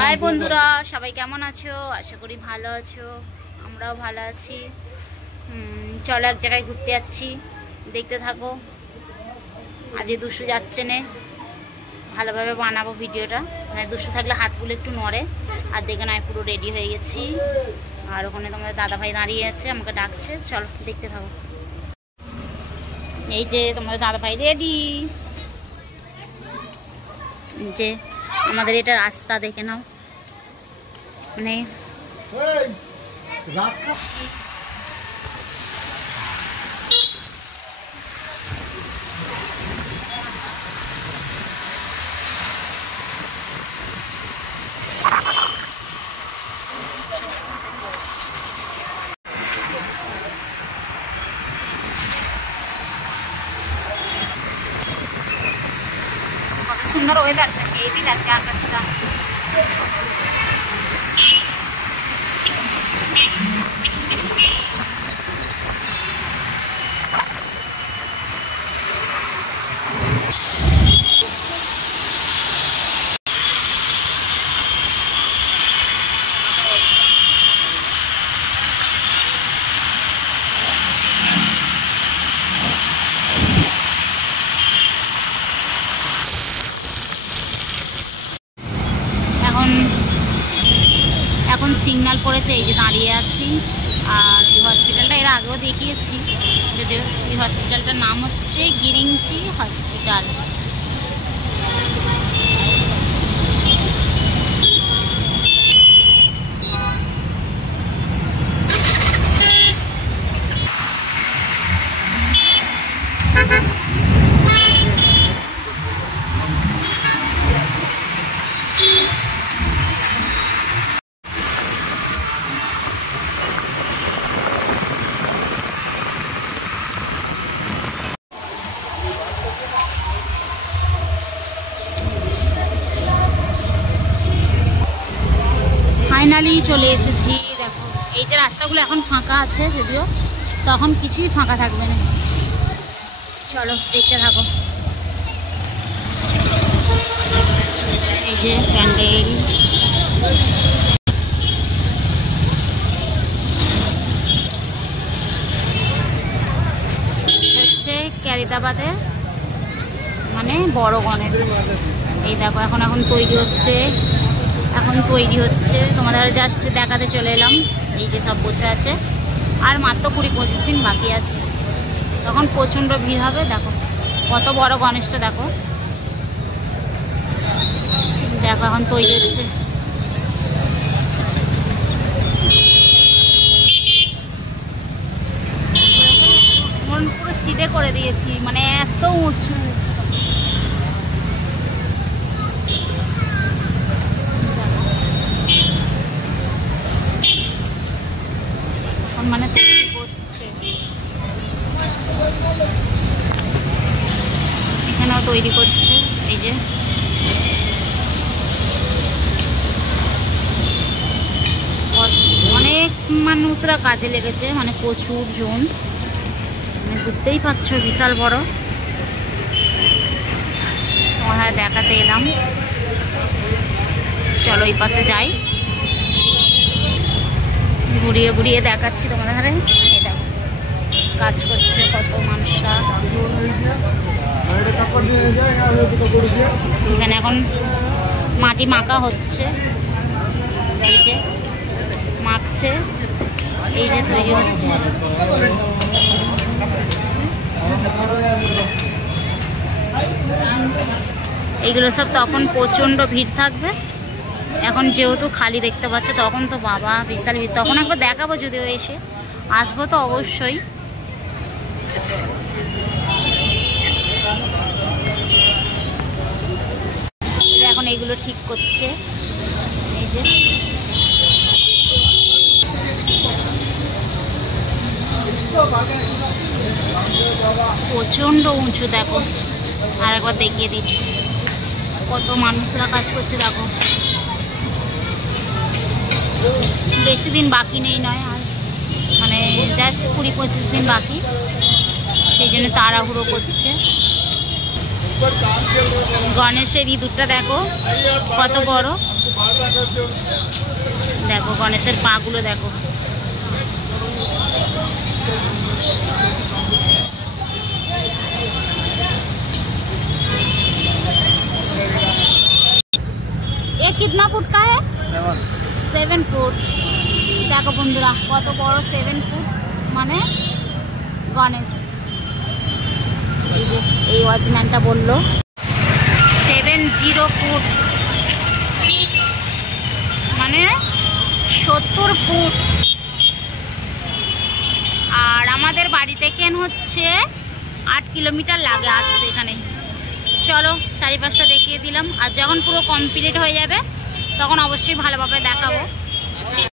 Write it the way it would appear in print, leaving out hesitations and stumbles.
High বন্ধুরা, সবাই কেমন আছো? আশা করি ভালো আছো, আমরাও ভালো আছি। চলো এক জায়গায় ঘুরতে যাচ্ছি, দেখতে থাকো। আজ দুশু যাচ্ছে না, ভালোভাবে বানাবো ভিডিওটা। মানে দুশু থাকলে হাতগুলো একটু নড়ে। আর দেখে নয় পুরো রেডি হয়ে গেছি। আর ওখানে তোমাদের দাদাভাই দাঁড়িয়ে আছে, আমাকে ডাকছে। চলো দেখতে থাকো। এই যে তোমাদের দাদাভাই রেডি। যে আমাদের এটা রাস্তা দেখে নাও, মানে সুন্দর ওয়েদার থাকে, হেভি লাগছে আকাশটা। এখন সিগন্যাল পড়েছে, এই যে দাঁড়িয়ে আছি। আর এই হসপিটালটা এর আগেও দেখিয়েছি, যদিও এই হসপিটালটার নাম হচ্ছে গিরিঞ্চি হসপিটাল। ফাইনালি চলে এসেছি। দেখো এই যে রাস্তাগুলো এখন ফাঁকা আছে, যদিও তখন কিছুই ফাঁকা থাকবে না। চলো দেখতে থাকো। এই যে প্যান্ডেল, হচ্ছে ক্যারিদাবাদের মানে বড় গণেশ। এই দেখো এখন তৈরি হচ্ছে, তোমাদের জাস্ট দেখাতে চলে এলাম। এই যে সব বসে আছে, আর মাত্র 20-25 দিন বাকি আছে, তখন প্রচণ্ড ভিড় হবে। দেখো কত বড় গণেশটা, দেখো দেখো এখন তৈরি হচ্ছে। মন পুরো সিধে করে দিয়েছি, মানে এত উঁচু। মানে তৈরি করছে, এখানেও তৈরি করছে। এই যে অনেক মানুষরা কাজে লেগেছে, মানে প্রচুর জন, মানে বুঝতেই পারছো বিশাল বড়। তোমার দেখাতে এলাম। চলো এই পাশে যাই, ঘুরিয়ে ঘুরিয়ে দেখাচ্ছি তোমাদের ধারে। এটা কাজ করছে কত মানুষরা। এখানে এখন মাটি মাখা হচ্ছে, এই যে মাখছে, এই যে তৈরি হচ্ছে। এইগুলো সব তখন প্রচণ্ড ভিড় থাকবে। এখন যেহেতু খালি দেখতে পাচ্ছ, তখন তো বাবা বিশাল ভিড়। তখন একবার দেখাবো, যদিও এসে আসবো তো অবশ্যই। এখন এইগুলো ঠিক করছে, এই যে প্রচণ্ড উঁচু। দেখো আর একবার দেখিয়ে দিচ্ছি কত মানুষরা কাজ করছে। দেখো বেশি দিন বাকি নেই, নয় আর মানে জাস্ট 20-25 দিন বাকি, সেই জন্য তাড়াহুড়ো করছে। গণেশের ইঁদুরটা দেখো কত বড়, দেখো গণেশের পাগুলো দেখো। ये कितना फुट का है? 7 फुट। देखो बंधुरा कत बड़ 7 फुट माने गणेश। এই ওয়াচম্যানটা বললো 70 ফুট মানে 70 ফুট। আর আমাদের বাড়ি থেকে হচ্ছে 8 কিলোমিটার লাগে আসতে এখানে। চলো চারিপাশটা দেখিয়ে দিলাম, আর যখন পুরো কমপ্লিট হয়ে যাবে তখন অবশ্যই ভালোভাবে দেখাবো।